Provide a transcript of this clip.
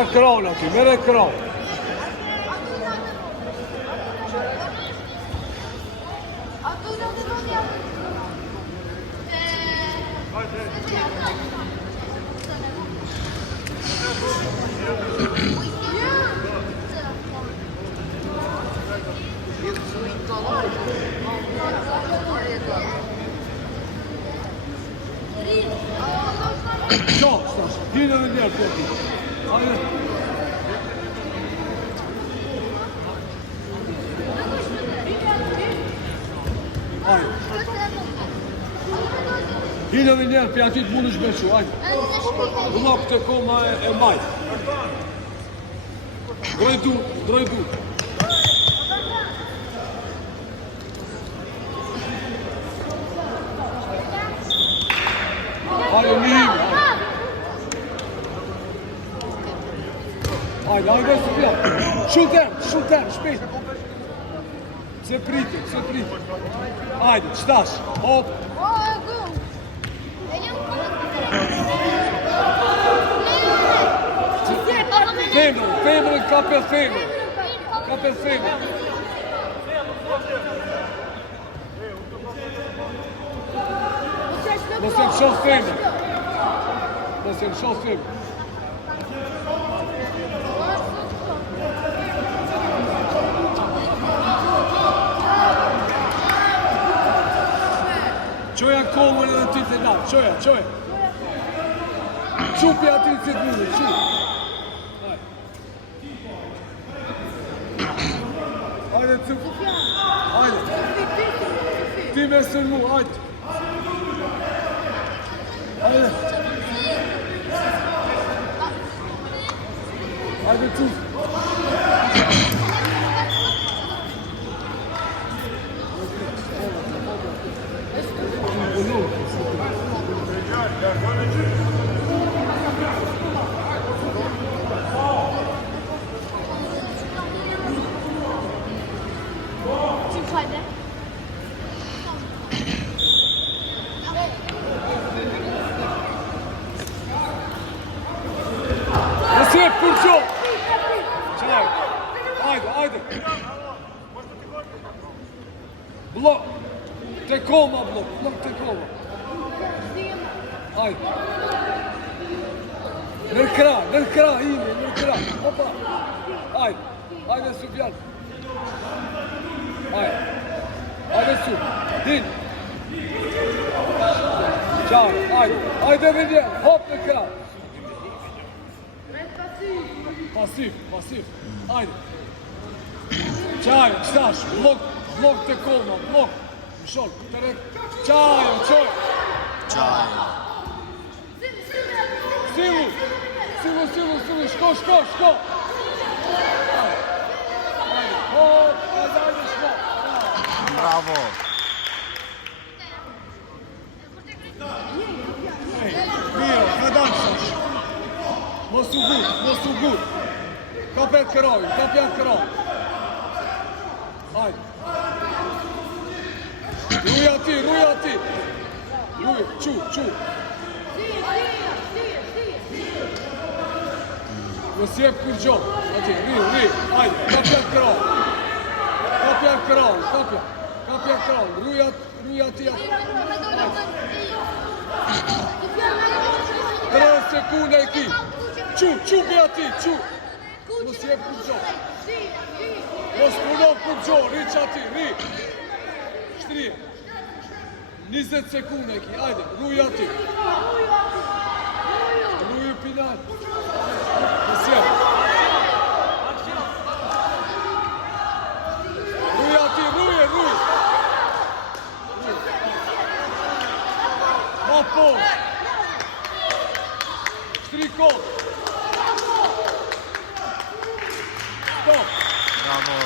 Merë ekran aty, merë ekran. Ciao, Stas, vieni a vedere qui. Hajde. Vieni a vedere për aty të mundesh me çu, hajde. Vëllap të koma e maj. Drejtu. Hajde, mihim. Hajde, Sofia. Shooter, shpejt. Se priti. Hajde, qëtash. Hop. Femër, kapel femër. Mos e lëshos femër. Qoja komën edhe ty të lartë, qoja. Qupi ati të të qupi. Hajde të qupi. Ti me së mu, hajde. Hajde të qupi. Nësjep Kurqo! Qaj! Hajde! Blok! Te koma, blok! Hajde! Nër kra, Opa! Hajde, Sufjan! Hajde, Suf! Din! Qaj, hajde, Vidje! Hop në kra! Pasiv, hajde. Qajo, qëtash, blok të koma, blok. Mëshol, të rek. Qajo. Silu, shko. Hajde, hop, hajde, shko. Bravo. Mio, kadan shash. Mos u gut. Kapja këroj. Hajde. Ruj ati. Qu. Nësjep Kurqo. Ati, ri. Hajde, kapja këroj. Ruj ati. 3 sekunde e ki. Qupi ati. Nësjep Kurqo. Mos punon Kurqo, ri qati, ri. Shtrije. 20 sekunde ki, ajde, ruj ati. Ruj pinal. Nësjep. Ruj ati, ruj. Ma posh. Shtrikon. Stop. Bravo.